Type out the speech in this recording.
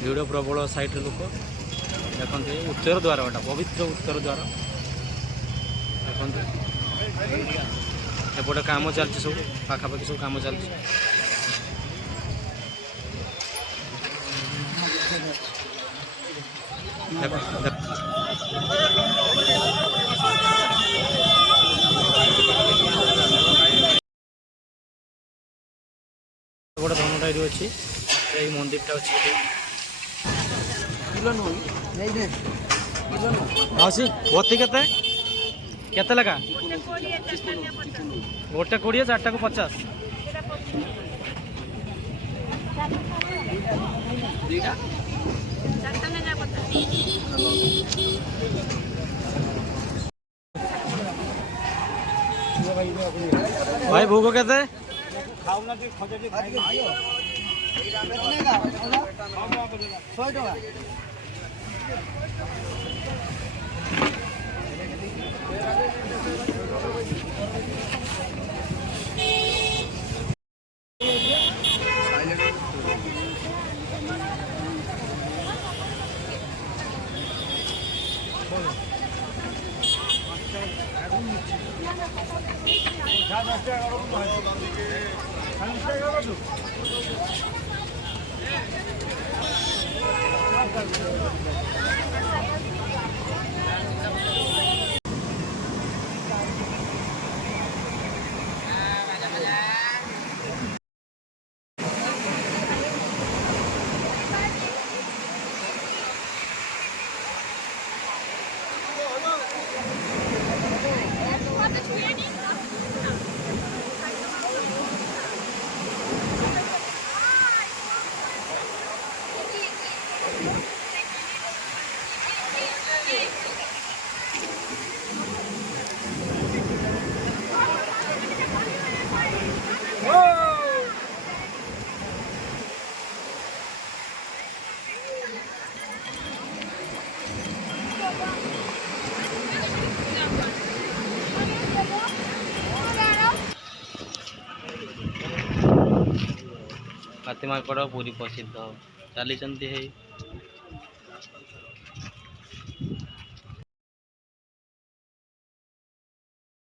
भिड़ प्रबल साइड लोक देखते उत्तर द्वार एटा पवित्र उत्तर द्वार देखते एपटे काम चलती सब पाखापाखि सब काम चलती गोटे धनटा ये अच्छी यही मंदिरटा अच्छी मासी भर्ती केते लगा गोटे 20 4टा को 50 भाई भोग केते हाथी माकड़ पूरी प्रसिद्ध चली